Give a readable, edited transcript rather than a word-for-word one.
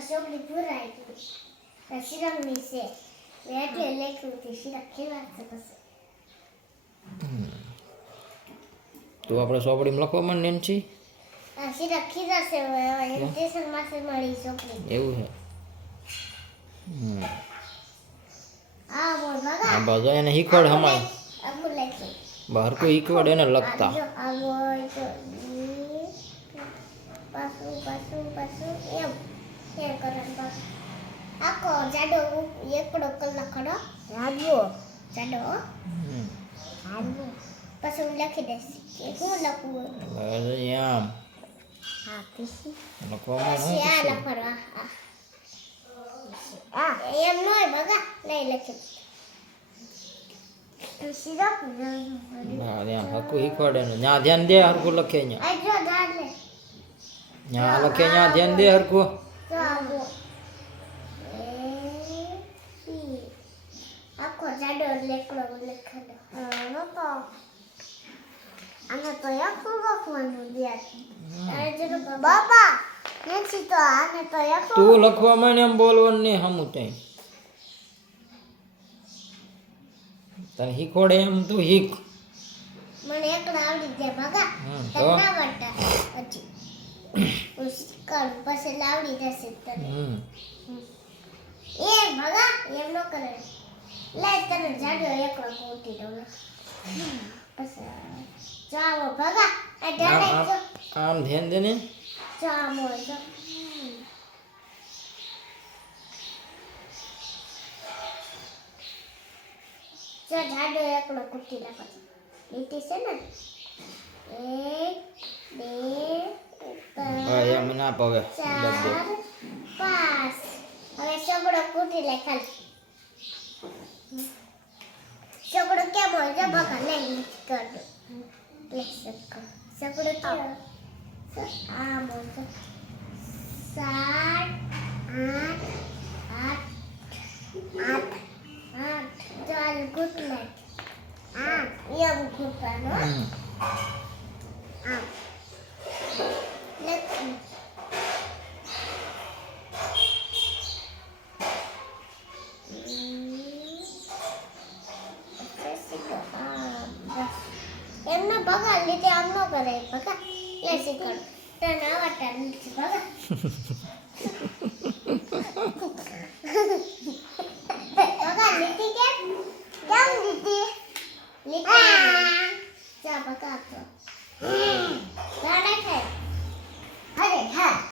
છોકરી ભૂરાઈ ગઈ શિરમની છે એટલે લેખું થી શિરમ ખેલવા છે પછી તું આપણે ચોપડીમાં લખવા માંડ નેન્સી શિરમ ખીજા છે ઇન્ટેશન માસે મળી છોકરી એવું છે આ બોલ બગા આ બાજુ એને શીખવાડ હમાય અબુ લેખી બહાર કોઈ શીખવાડ એને લખતા આ બોલ તો પાછું એમ કરવાનું આખો જાડો એકડો કલાક ખડો હાડવો જાડો હાડવો પછી હું લખી દઈશ કે હું લખું આમ હા પછી લખવામાં પછી આ લખવાનું આ એમ નોય બગા નહીં લખી સિરપ હા ત્યાં હરખું શીખવાડે ને ત્યાં ધ્યાન દે હરખું લખે અહીંયા આ જો દાદલે ત્યાં લખે ત્યાં ધ્યાન દે હરખું ચાલો આખો જાડો લેકડો લખડો નતો આને તો આખું લખવાનું દે બાપા નથી તો આને તો આખું તું લખવા માંડ એમ બોલવાનું નહીં હમું ત્યાં તને શીખવાડે એમ તું શીખ મને એકડો આવડી જાય ભગા તો? તને ના આવડતા હજી હું શીખવાડું પછી લાવડી જશે તને એ ભગા એમ ન કરે લાય તને જાડો એકડો કોટી દઉં પછી જાવો ભગા આ ડાળે જો આમ ધ્યાન દે ને જામો જો જાડો એકડો કોટી નાખો લીટી છે ને 1 2 હા એમ ના પવે 4 5 હવે સગડો કૂટી લે ખાલી સગડો કેમ હોય જો બકા નહીં કર દો લે સગડો કેમ આ મોજો 7 8 ચાલ કૂટ લે એમ કૂટવાનું Let's એમને બગા લીધે આમ ન કરે બગા લે શીખડ તને આવડતા નથી બગા